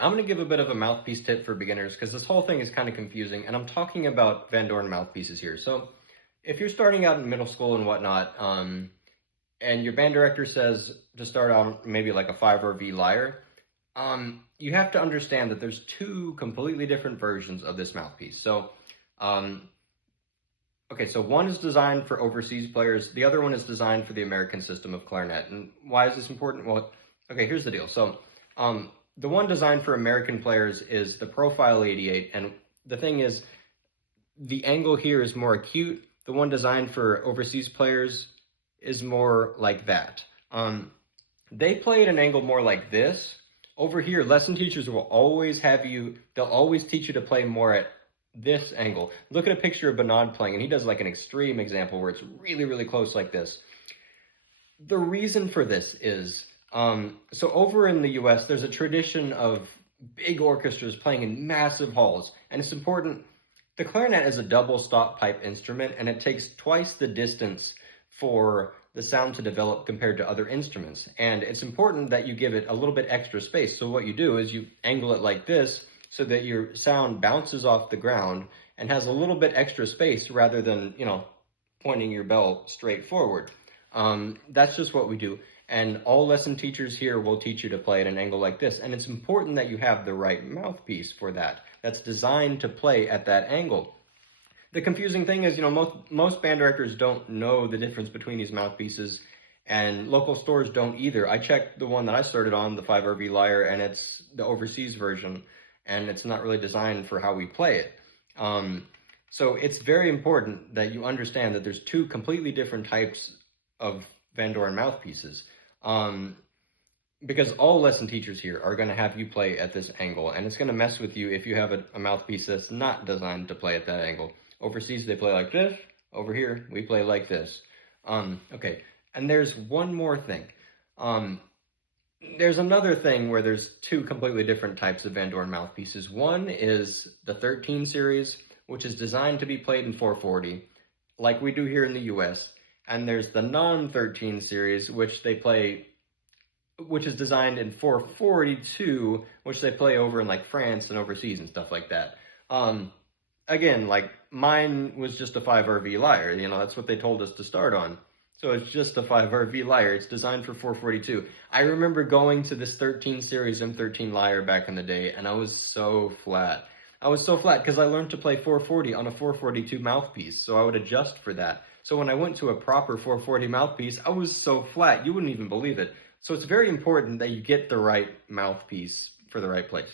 I'm going to give a bit of a mouthpiece tip for beginners because this whole thing is kind of confusing, and I'm talking about Van Doren mouthpieces here. So if you're starting out in middle school and whatnot, and your band director says to start out maybe like a 5 RV lyre, you have to understand that there's two completely different versions of this mouthpiece. So, okay, so one is designed for overseas players, the other one is designed for the American system of clarinet. And why is this important? Well, okay, here's the deal. So, the one designed for American players is the Profile 88, and the thing is, the angle here is more acute. The one designed for overseas players is more like that. They play at an angle more like this. Over here, lesson teachers will always they'll always teach you to play more at this angle. Look at a picture of Bernard playing, and he does like an extreme example where it's really, really close like this. The reason for this is, so over in the US, there's a tradition of big orchestras playing in massive halls, and it's important. The clarinet is a double stop pipe instrument, and it takes twice the distance for the sound to develop compared to other instruments. And it's important that you give it a little bit extra space. So what you do is you angle it like this so that your sound bounces off the ground and has a little bit extra space rather than, pointing your bell straight forward. That's just what we do. And all lesson teachers here will teach you to play at an angle like this. And it's important that you have the right mouthpiece for that. That's designed to play at that angle. The confusing thing is, most band directors don't know the difference between these mouthpieces, and local stores don't either. I checked the one that I started on, the 5 RV lyre, and it's the overseas version, and it's not really designed for how we play it. So it's very important that you understand that there's two completely different types of Van Doren mouthpieces. Because all lesson teachers here are going to have you play at this angle, and it's going to mess with you if you have a mouthpiece that's not designed to play at that angle. Overseas, they play like this. Over here, we play like this. Okay, and there's one more thing. There's another thing where there's two completely different types of Van Doren mouthpieces. One is the 13 series, which is designed to be played in 440, like we do here in the US. And there's the non-13 series, which is designed in 442, which they play over in like France and overseas and stuff like that. Again, like mine was just a 5 RV lyre, that's what they told us to start on. So it's just a 5 RV lyre. It's designed for 442. I remember going to this 13 series M13 lyre back in the day, and I was so flat. I was so flat because I learned to play 440 on a 442 mouthpiece, so I would adjust for that. So when I went to a proper 440 mouthpiece, I was so flat, you wouldn't even believe it. So it's very important that you get the right mouthpiece for the right place.